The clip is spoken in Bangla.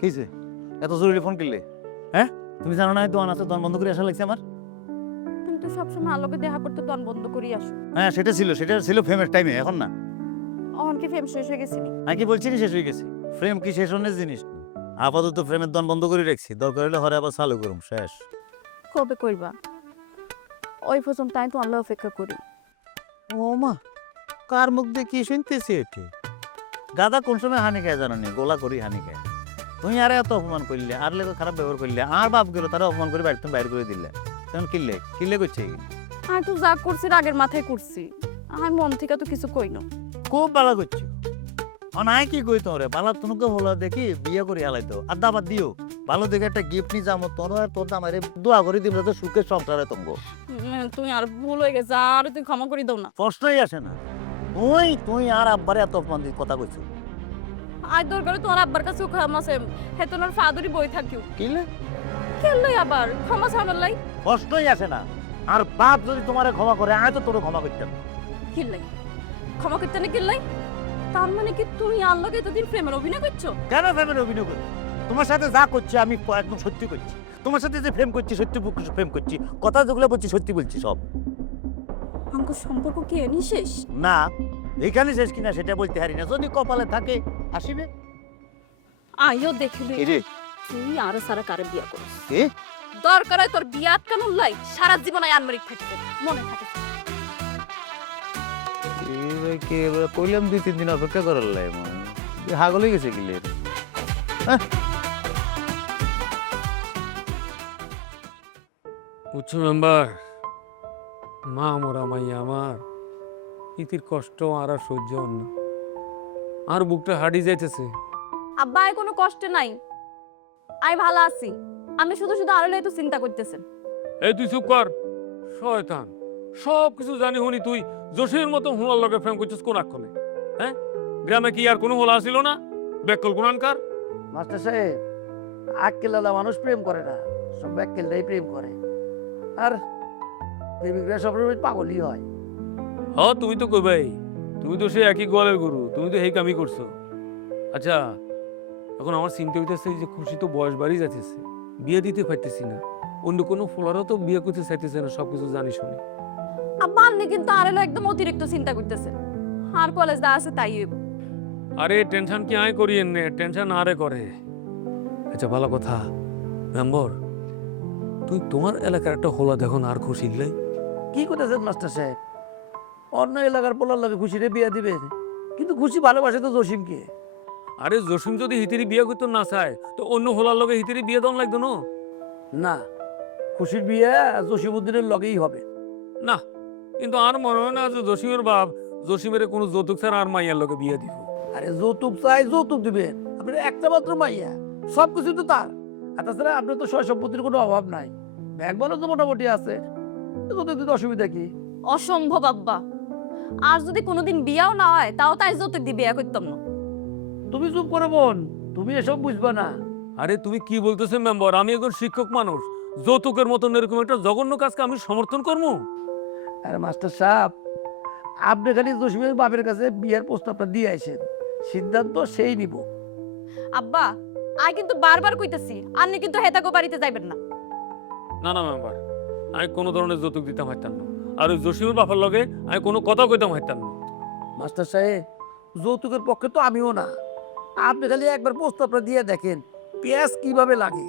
কিছে এত জরুরি ফোন করলে? হ্যাঁ, তুমি জানো না দোয়ান আছে, দোয়ান বন্ধ করে আসা লাগছে আমার। তুমি তো সবসময় আলোকে দেখা করতে দন বন্ধ করি আসো। হ্যাঁ, সেটা ছিল ফ্রেমের টাইমে, এখন না। অহন কি ফেম শেষ হয়ে গেছিনি? আমি কি বলছি শেষ হয়ে গেছে? ফ্রেম কি শেষ হনের জিনিস? আপাতত ফ্রেমের দোয়ান বন্ধ করে রাখছি, দরকার হলে হরে আবার চালু করুম, শেষ। কবে করবা? ওই পর্যন্ত আমি তো আল্লাহ অপেক্ষা করি। ও মা, কার মুখ দিয়ে কি শুনতেছি এটি? গাদা কোন সময় হানি খায় জানো নি? গোলা করি হানি খায়। তুমি আরে এত অপমান করলে, আর লেগে খারাপ ব্যবহার করলে, আর বাপ গেল তারা অপমান করে বাড়ি তুমি বাইর করে দিলে, তখন কিল্লে করছে কি? আমি তো যা করছি রাগের মাথায় করছি। আমি মন থেকে তো কিছু কই না। খুব ভালো করছো। অনায় কি কই তোরে বালা তুনুকে হলো দেখি বিয়ে করে হালাইতো আর দাবাত দিও, ভালো দেখে একটা গিফট নি যাবো তোর আর তোর দামারে দোয়া করে দিব যাতে সুখের সংসারে তঙ্গ। তুমি আর ভুল হয়ে গেছে, আর তুই ক্ষমা করে দাও না। প্রশ্নই আসে না। তুই আর আব্বারে এত অপমান দিয়ে কথা কইছো আজ দরকার তোমার আব্বার কাছে ক্ষমা আছে, হে তোমার ফাদুরি বই থাকিও। কিলে? কেলাই আবার ক্ষমা সামলাই? প্রশ্নই আসে না। আর বাপ যদি তোমারে ক্ষমা করে আমি তো তোরে ক্ষমা করতাম। কিল্লাই ক্ষমা করতে না কিল্লাই? তার মানে কি তুমি আল্লাহকে এতদিন প্রেমের অভিনয় করছো? কেন প্রেমের অভিনয় করি? তোমার সাথে যা করছি আমি একদম সত্যি করছি। তোমার সাথে যে প্রেম করছি সত্যি প্রেম করছি, কথা যেগুলো বলছি সত্যি বলছি সব। আমাদের সম্পর্ক কি এনি শেষ? না, এখানে শেষ কিনা সেটা বলতে পারি না, যদি কপালে থাকে আসিবে। আইও দেখিলি এই রে, তুই আর সারা কারে বিয়া করিস। কে? দরকার হয় তোর বিয়া আটকানোর লাই সারা জীবন আই আনমারিক থাকবে, মনে থাকে। কইলাম 2-3 দিন অপেক্ষা করার লাই মানে হাগল হয়ে গেছে কিলে। বুঝছো মেম্বার, মা মরা মাইয়া আমার ইতির কষ্ট আর সহ্য হন না, আর বুকটা হাঁটি যাইতেছে। আব্বা আই কোনো কষ্ট নাই, আই ভালো আছি। আমি শুধু শুধু আরলে তো চিন্তা করতেছেন। এই তুই চুপ কর, শয়তান। সব কিছু জানি হনি তুই জোশের মতো হুলার লগে প্রেম করছিস কোন আক্ষণে? হ্যাঁ, গ্রামে কি আর কোনো হোলা ছিল না? বেকল গুণানকার। মাস্টার সাহেব, আক্কেলালা মানুষ প্রেম করে না, সব ব্যাক্কেলটাই প্রেম করে। আর প্রেমিকরা সবসময় পাগলই হয়। হ, তুমি তো কইবাই, তুমি তো সে একই গোয়ালের গরু, তুমি তো এই কামই করছো। আচ্ছা, এখন আমার চিন্তা হইতেছে যে খুশি তো বয়স বাড়ি যাচ্ছে, বিয়ে দিতে পারতেছি না, অন্য কোনো ফোলারও তো বিয়ে করতে চাইতেছে না, সবকিছু জানি শুনি। আব্বা আপনি কিন্তু আরলে একদম অতিরিক্ত চিন্তা করতেছেন। আর কলেজ দা আছে তাই হইব। আরে টেনশন কি আয় করি এনে, টেনশন আরে করে। আচ্ছা ভালো কথা মেম্বর, তুই তোমার এলাকার একটা হোলা দেখো না আর খুশি লাই। কি করেছেন মাস্টার সাহেব? অন্য এলাকার পোলার লাগে খুশিরে বিয়ে দিবে, কিন্তু খুশি ভালোবাসে তো জসিমকে। আরে জসিম যদি হিতিরি বিয়ে করতে না চায় তো অন্য হোলার লগে হিতিরি বিয়ে দেওয়া লাগতো না। না, খুশির বিয়ে জসিমউদ্দিনের লগেই হবে। না, কিন্তু আর মনে হয় না যে জসিমের বাপ জসিমের কোনো যৌতুক ছাড়া আর মাইয়ার লগে বিয়ে দিব। আরে যৌতুক চাই, যৌতুক দিবেন। আপনার একটা মাত্র মাইয়া, সবকিছু তো তার। আর তাছাড়া আপনার তো সয় সম্পত্তির কোনো অভাব নাই, ব্যাংক ব্যালেন্স তো মোটামুটি আছে, যৌতুক দিতে অসুবিধা কি? অসম্ভব আব্বা। আর যদি কোনোদিন বিয়াও না হয় তাও তাই যৌতুক দিয়ে বিয়া করতাম না। তুমি চুপ করো বোন, তুমি এসব বুঝবা না। আরে তুমি কি বলতেছো মেম্বার? আমি একজন শিক্ষক মানুষ, যৌতুকের মতন এরকম একটা জঘন্য কাজকে আমি সমর্থন করবো? আরে মাস্টার সাহেব, আপনি খালি জসিমের বাপের কাছে বিয়ের প্রস্তাবটা দিয়ে আইছেন, সিদ্ধান্ত সেই নিব। আব্বা আই কিন্তু বারবার কইতাছি আপনি কিন্তু হেতাগো বাড়িতে যাইবেন না। না না মেম্বার, আমি কোনো ধরনের যৌতুক দিতাম হাইতাম না, আর ওই জসিমের বাপার লগে আমি কোনো কথা কইতাম হাইতাম না। মাস্টার সাহেব, যৌতুকের পক্ষে তো আমিও না। আপনি খালি একবার প্রস্তাবটা দিয়ে দেখেন পেঁয়াজ কিভাবে লাগে।